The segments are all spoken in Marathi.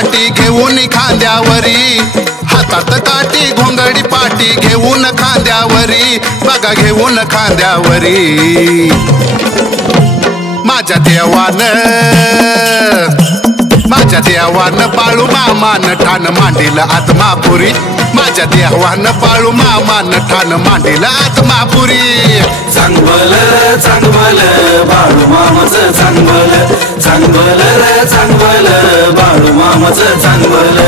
पाटी घेऊन खांद्यावरी, हातात काठी घोंगडी पाटी घेऊन खांद्यावरी, बघा घेऊन खांद्यावरी. माझ्या देवानं बाळू मामान ठाण मांडील आत्मापुरी, माझ्या देवानं बाळू मामान ठाण मांडील आत्मापुरी. चांगल चांगल बाळू मामाचं चांगल, चांगल रे चांगल बाळू मामाचं चांगल.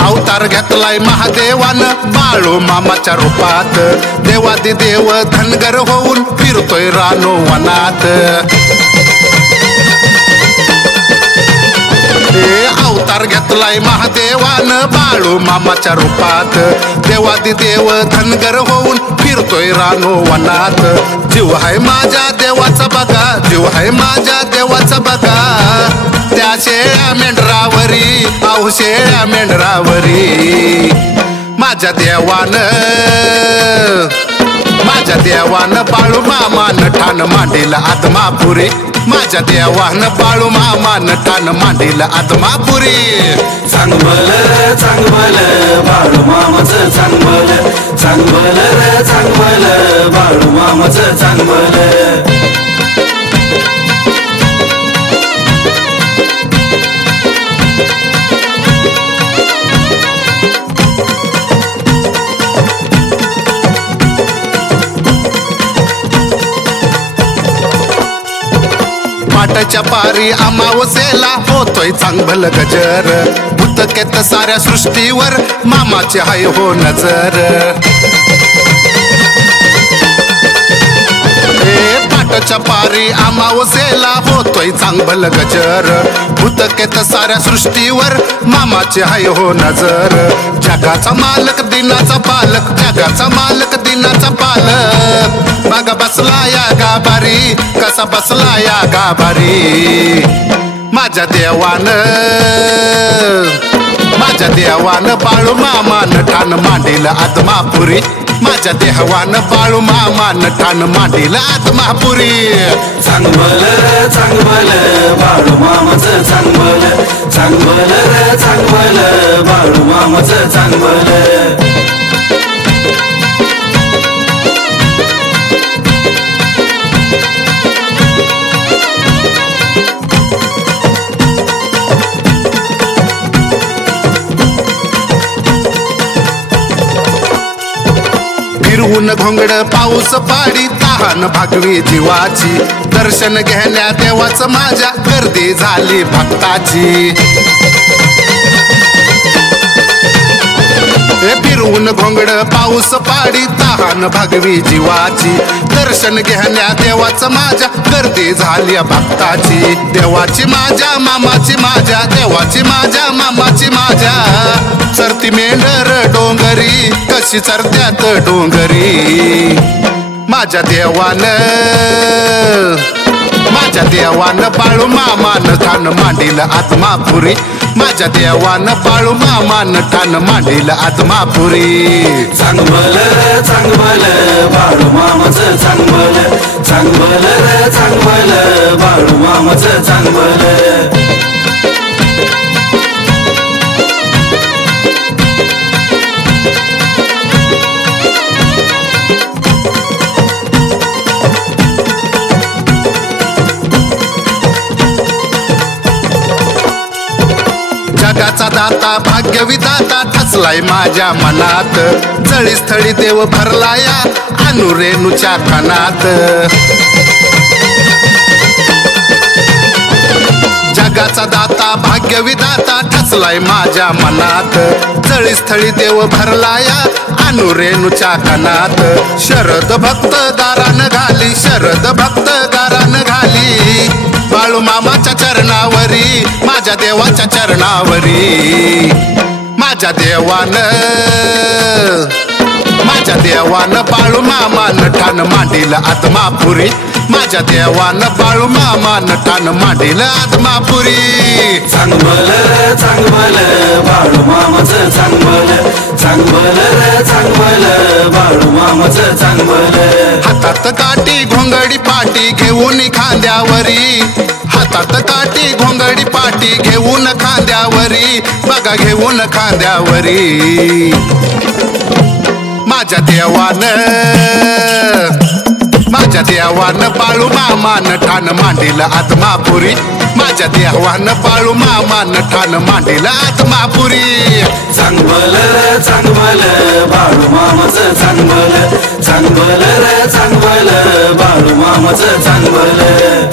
अवतार घेतलाय महादेवानं बाळू मामाच्या रूपात, देवादी देव धनगर होऊन फिरतोय रानो वनात. अवतार घेतलाय महादेवानं बाळू मामाच्या रूपात, देवादी देव धनगर होऊन फिरतोय रानो वनात. जीव आहे माझ्या देवाचा बघा, जीव आहे माझ्या देवाचा बघा, त्या शेळ्या मेंढरावरी, आहो शेळ्या मेंढरावरी. माझ्या देवानं बाळू मामान ठाण मांडील आत्मापुरी, माझ्या देवानं बाळू मामान ठाण मांडील आत्मापुरी. चांगल चांगल बाळू मामाचं चांगल, चांगल रे चांगल बाळू मामाचं चांगल. पाटाच्या पारी अमावसेला होतोय चांगल गजर, भूतकेत साऱ्या सृष्टीवर मामाची हाय हो नजर. पाटाच्या पारी अमावसेला होतोय चांगल गजर, भूतकेत साऱ्या सृष्टीवर मामाची हाय हो नजर. जगाचा मालक दिनाचा पालक, जगाचा मालक दिनाचा पालक, बघा बसला या गाभारी, कसा बसला या गाभारी. माझ्या देवानं बाळू मामान ठाण मांडील आत्मापुरी, माझ्या देवानं बाळू मामान ठाण मांडील आत्मापुरी. चांगल चांगल बाळू मामाचं चांगल, चांगल रे चांगल बाळू मामाचं चांगल. फिरवून घोंगड पाऊस पाडी तहान भागवी जीवाची, दर्शन घेण्या देवाचं माझ्या गर्दी झाली भक्ताची. फिरवून घोंगड पाऊस पाडी तहान भागवी जीवाची, दर्शन घेण्या देवाचं माझ्या गर्दी झाली भक्ताची. देवाची माझ्या मामाची माझ्या, देवाची माझ्या मामाची माझ्या, चरती मेंढर डोंगरी, कशी चरत्यात डोंगरी. माझ्या देवानं बाळू मामान ठाण मांडील आत्मापुरी, माझ्या देवानं बाळू मामान ठाण मांडील आत्मापुरी. चांगल चांगल बाळू मामाचं चांगल, चांगल रे चांगल बाळू मामाचं चांगल. जगाचा दाता भाग्य विधाता ठसलाय माझ्या मनात, जळीस्थळी देव भरलाया अनुरेणूच्या कणात. जगाचा दाता भाग्य विधाता ठसलाय माझ्या मनात, जळीस्थळी देव भरलाया अनुरेणूच्या कणात. शरद भक्त गारान घाली, शरद भक्त गारान घाली, बाळू मामाच्या चरणावरी, माझ्या देवाच्या चरणावरी. माझ्या माझ्या देवानं बाळू मामानं ठाण मांडील आत्मापुरी माझ्या देवानं बाळू मामानं ठाण मांडील आत्मापुरी चांगलं चांगलं बाळू मामाचं चांगलं चांगलं चांगलं बाळू मामाचं चांगलं हातात काठी घोंगडी पाटी घेऊन खांद्यावरी हातात काठी घोंगडी पाटी घेऊन खांद्यावरी बघा घेऊन खांद्यावरी माझ्या देवानं बाळू मामानं ठाण मांडील आत्मापुरी माझ्या देवानं बाळू मामानं ठाण मांडील आत्मापुरी चांगलं चांगलं बाळू मामाचं चांगलं चांगलं चांगलं बाळू मामाचं चांगलं